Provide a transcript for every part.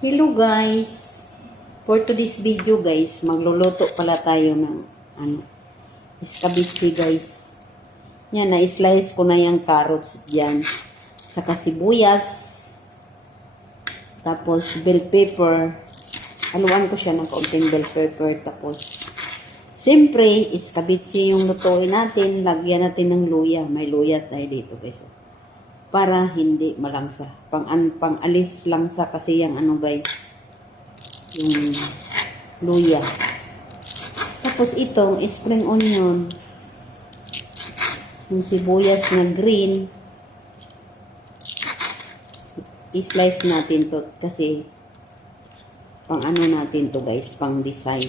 Hello guys! For today's video guys, magluluto pala tayo ng escabeche guys. Yan, na-slice ko na yung carrots dyan. Saka sibuyas. Tapos bell pepper. Haluan ko siya ng kaunting bell pepper. Tapos, siyempre, escabeche yung lutuin natin. Lagyan natin ng luya. May luya tayo dito guys. Para hindi malangsa. Pang-alis langsa kasi yung guys, yung luya. Tapos itong spring onion, yung sibuyas na green, i-slice natin to kasi pang natin to guys, pang design.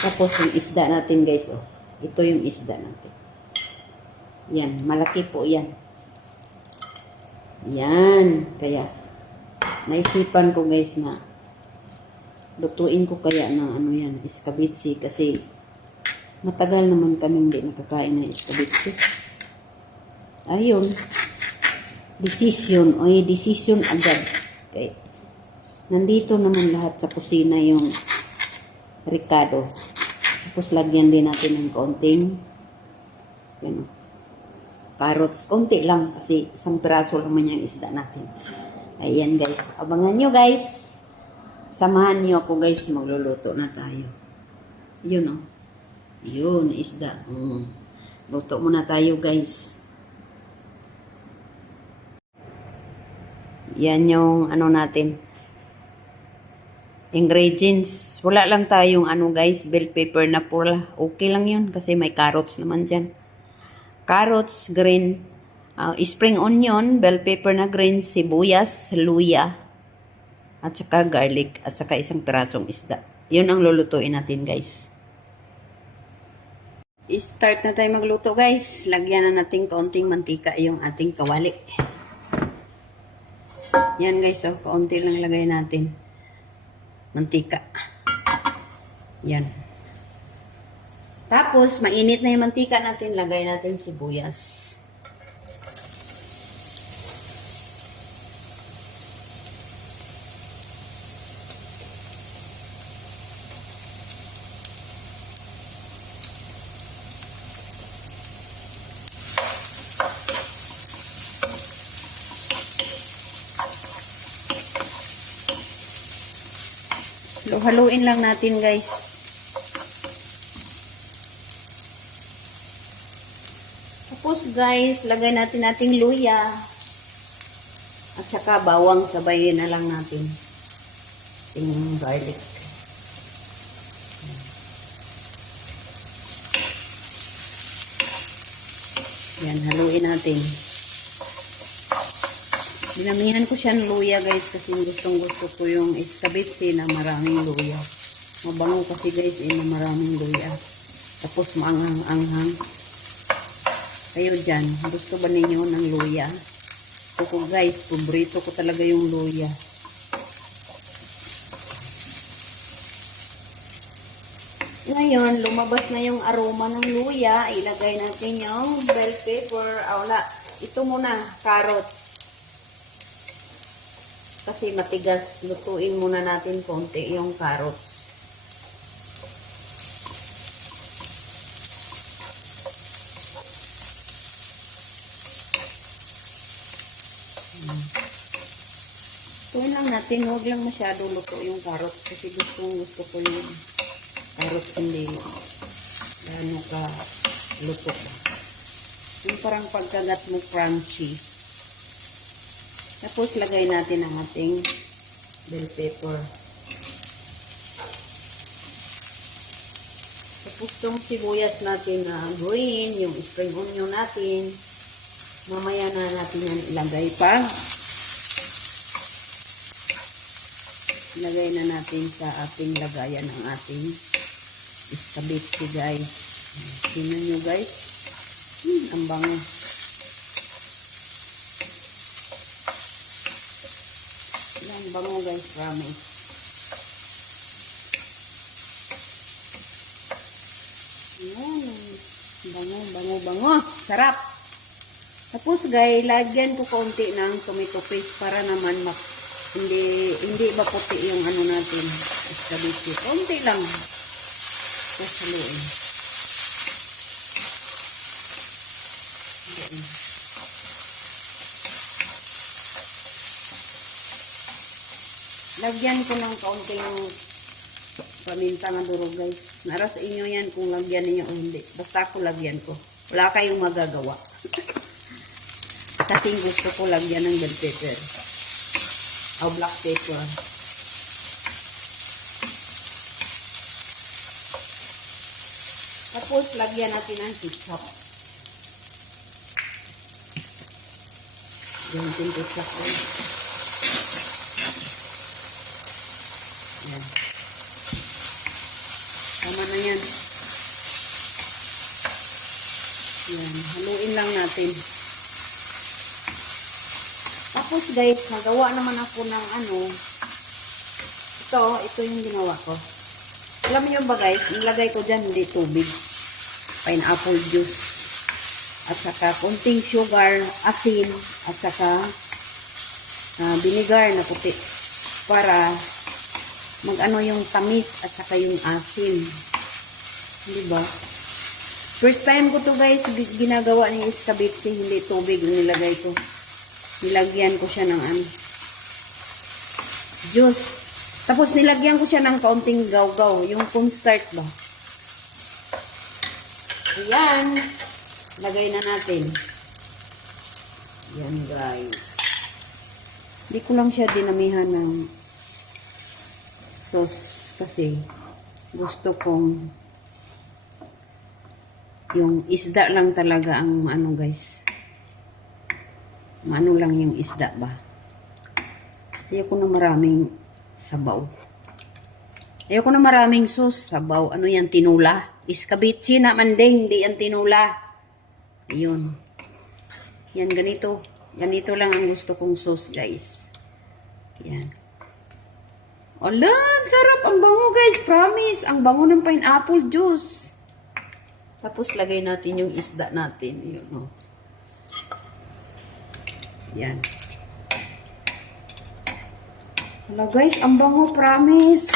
Tapos yung isda natin guys, ito yung isda natin. Yan, malaki po yan. Yan, kaya naisipan ko guys na lutuin ko kaya ng yan, escabeche kasi matagal naman kami hindi nakakain ng escabeche. Ayun, decision agad. Okay. Nandito naman lahat sa kusina yung ricado. Tapos lagyan din natin ng kaunting carrots, konti lang kasi isang piraso lang man yung isda natin. Ayan guys, abangan nyo guys. Samahan nyo ako guys, magluluto na tayo. Yun yun, isda. Luto muna tayo guys. Yan yung natin. Ingredients. Wala lang tayong guys, bell pepper na pula. Okay lang yun kasi may carrots naman dyan. Carrots, green, spring onion, bell pepper na green, sibuyas, luya, at saka garlic, at saka isang pirasong isda. Yun ang lulutuin natin guys. I-start na tayo magluto guys. Lagyan na natin kaunting mantika yung ating kawali. Yan guys, kaunti lang lagay natin. Mantika. Yan. Tapos, mainit na yung mantika natin, lagay natin sibuyas. Haluin lang natin guys. Tapos guys, lagay natin ating luya. At saka bawang, sabayin na lang natin. Ating garlic. Yan, haluin natin. Dinamihan ko siya ng luya guys kasi gustong gusto ko yung escabeche na maraming luya. Mabango kasi guys na maraming luya. Tapos maanghang-anghang. Kayo dyan, gusto ba ninyo ng luya? Ako guys, paborito ko talaga yung luya. Ngayon, lumabas na yung aroma ng luya. Ilagay natin yung bell pepper. Wala, ito muna, carrots. Kasi matigas, lutuin muna natin konti yung carrots. Tuwin lang natin, huwag lang masyado luto yung carrots kasi gusto ko yung carrots hindi gano'n ka luto. Yung parang pagkagat mo crunchy. Tapos lagay natin ang ating bell pepper. Tapos itong sibuyas natin na green, yung spring onion natin, mamaya na natin yan ilagay pa. Ilagay na natin sa ating lagayan ng ating escabeche guys. Tingnan nyo guys. Ang bango. Ang bango guys, promise. Bango. Sarap. Tapos guys, lagyan ko kaunti ng tomato paste para naman hindi maputi yung ano natin, escabeche. Kaunti lang. Tapos haluin. Lagyan ko ng kaunting paminta na durog guys. Nara sa inyo yan kung lagyan niyo o hindi. Basta ako lagyan ko. Wala kayong magagawa. Kasi gusto ko lagyan ng bell pepper. O black pepper. Tapos lagyan natin ng ketchup. Ganyan ketchup ko. Yan. Tama na yan. Yan. Haluin lang natin. Tapos guys, nagawa naman ako ng ano. Ito yung ginawa ko. Alam niyo ba guys, nilagay ko dyan hindi tubig. Pineapple juice. At saka konting sugar, asin, at saka vinegar na puti. Para mag-ano yung tamis at saka yung asin. Diba? First time ko to guys, ginagawa ni escabeche, hindi tubig nilagay ko. Nilagyan ko siya ng ano, juice. Tapos nilagyan ko siya ng kaunting gaw-gaw, yung cornstarch ba. Ayan. Lagay na natin. Ayan guys. Hindi ko lang siya dinamihan ng sauce kasi gusto kong yung isda lang talaga ang ano guys. Ano lang yung isda ba. Ayoko na maraming sabaw. Ayoko na maraming sauce. Sabaw. Ano yan? Tinula. Escabeche na manding. Hindi yan tinula. Ayun. Yan ganito. Ganito lang ang gusto kong sauce guys. Yan. Alan, sarap. Ang bango guys. Promise. Ang bango ng pineapple juice. Tapos lagay natin yung isda natin. Yun, oh. Yan. Hala guys, ang bango. Promise.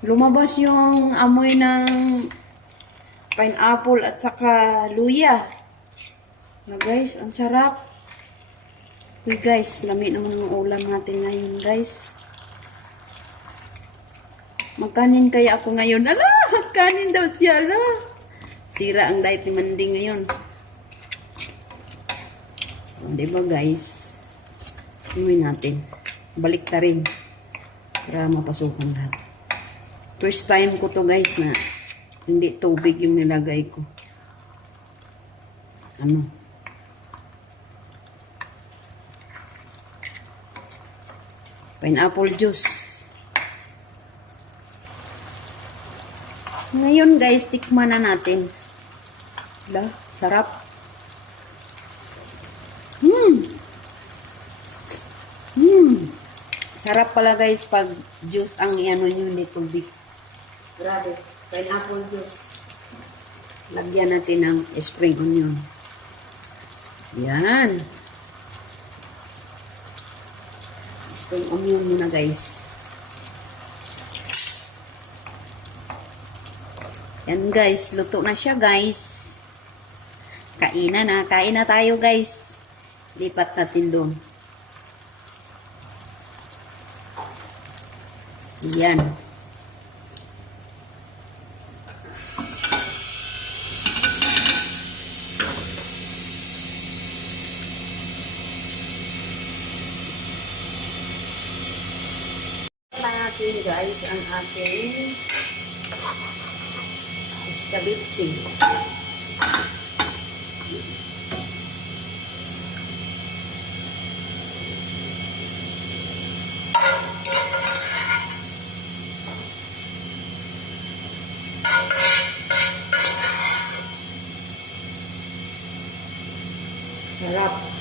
Lumabas yung amoy ng pineapple at saka luya. Hala guys, ang sarap. Uy guys, lami naman ng ulam natin ngayon guys. Magkanin kaya ako ngayon? Ala, magkanin daw siya. Ala. Sira ang diet ni Manding ngayon. O, diba guys? Inuwi natin. Balik ta rin. Para mapasukan lahat. First time ko to guys na hindi tubig yung nilagay ko. Ano? Pineapple juice. Ngayon guys, tikman na natin. Diba? Sarap. Sarap pala guys pag juice ang iano nyo ni tubig. Grabe. Pineapple juice. Lagyan natin ng spring onion. Yan. Spring onion muna guys. Yan guys, luto na siya guys. Kain na tayo guys. Lipat natin doon. Yan. Natin guys ang ating escabeche. Sarap.